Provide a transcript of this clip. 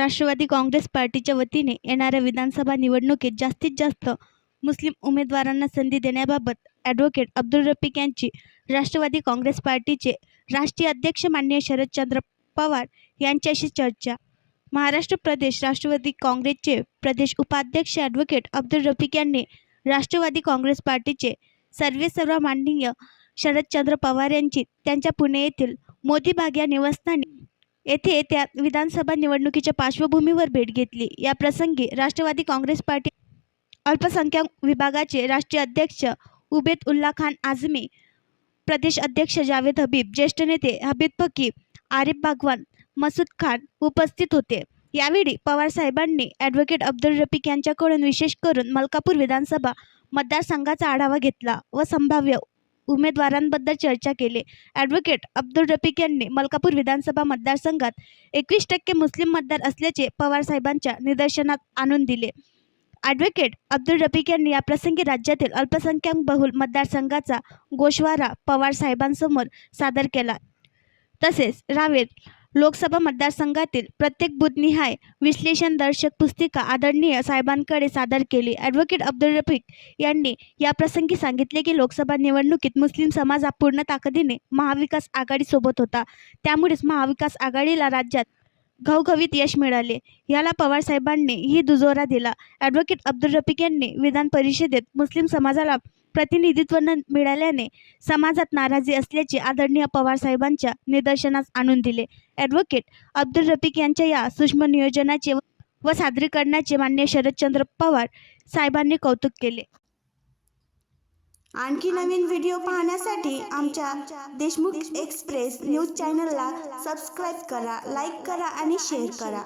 राष्ट्रवादी काँग्रेस पार्टीच्या वतीने येणाऱ्या विधानसभा निवडणुकीत जास्तीत जास्त मुस्लिम उमेदवारांना संधी देण्याबाबत ॲडव्होकेट अब्दुल रफिक यांची राष्ट्रवादी काँग्रेस पार्टीचे राष्ट्रीय अध्यक्ष माननीय शरदचंद्र पवार यांच्याशी चर्चा. महाराष्ट्र प्रदेश राष्ट्रवादी काँग्रेसचे प्रदेश उपाध्यक्ष ॲडव्होकेट अब्दुल रफिक यांनी राष्ट्रवादी काँग्रेस पार्टीचे सर्वेसर्वा माननीय शरदचंद्र पवार यांची त्यांच्या पुणे येथील मोदीबाग या निवासस्थानी येथे त्या विधानसभा निवडणुकीच्या पार्श्वभूमीवर भेट घेतली. या प्रसंगी राष्ट्रवादी काँग्रेस पार्टी अल्पसंख्याक विभागाचे राष्ट्रीय अध्यक्ष उबेद उल्ला खान आझमी, प्रदेश अध्यक्ष जावेद हबीब, ज्येष्ठ नेते हबीब फकीर, आरिफ बागवान, मसूद खान उपस्थित होते. यावेळी पवार साहेबांनी ॲडव्होकेट अब्दुल रफिक यांच्याकडून विशेष करून मलकापूर विधानसभा मतदारसंघाचा आढावा घेतला व संभाव्य उमेदवारांबद्दल चर्चा केली. ॲडव्होकेट अब्दुल रफिक यांनी मलकापूर विधानसभा मतदारसंघात 21% मुस्लिम मतदार असल्याचे पवार साहेबांच्या निदर्शनात आणून दिले. ॲडव्होकेट अब्दुल रफिक यांनी याप्रसंगी राज्यातील अल्पसंख्याक बहुल मतदारसंघाचा गोषवारा पवार साहेबांसमोर सादर केला. तसेच रावेर लोकसभा मतदारसंघातील प्रत्येक बूथनिहाय विश्लेषणदर्शक पुस्तिका आदरणीय साहेबांकडे सादर केली. ॲडव्होकेट अब्दुल रफिक यांनी याप्रसंगी सांगितले की लोकसभा निवडणुकीत मुस्लिम समाज हा पूर्ण ताकदीने महाविकास आघाडीसोबत होता. त्यामुळेच महाविकास आघाडीला राज्यात घवघवीत यश मिळाले. याला पवार साहेबांनी ही दुजोरा दिला. ॲडव्होकेट अब्दुल रफिक यांनी विधान परिषदेत मुस्लिम समाजाला प्रतिनिधित्व न मिळाल्याने समाजात नाराजी असल्याचे आदरणीय पवार साहेबांच्या निदर्शनास आणून दिले. ॲडव्होकेट अब्दुल रफिक यांच्या या सूक्ष्म नियोजनाचे व सादरीकरणाचे माननीय शरदचंद्र पवार साहेबांनी कौतुक केले. आणखी नवीन व्हिडिओ पाहण्यासाठी आमच्या देशमुख एक्सप्रेस न्यूज चॅनलला सबस्क्राईब करा, लाईक करा आणि शेअर करा.